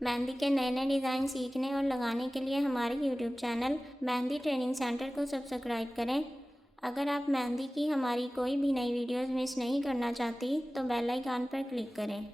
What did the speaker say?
मेहंदी के नए नए डिज़ाइन सीखने और लगाने के लिए हमारे YouTube channel mehndi training centre को सब्सक्राइब करें। अगर आप मेहंदी की हमारी कोई भी नई वीडियोस मिस नहीं करना चाहती तो बेल आइकन पर क्लिक करें।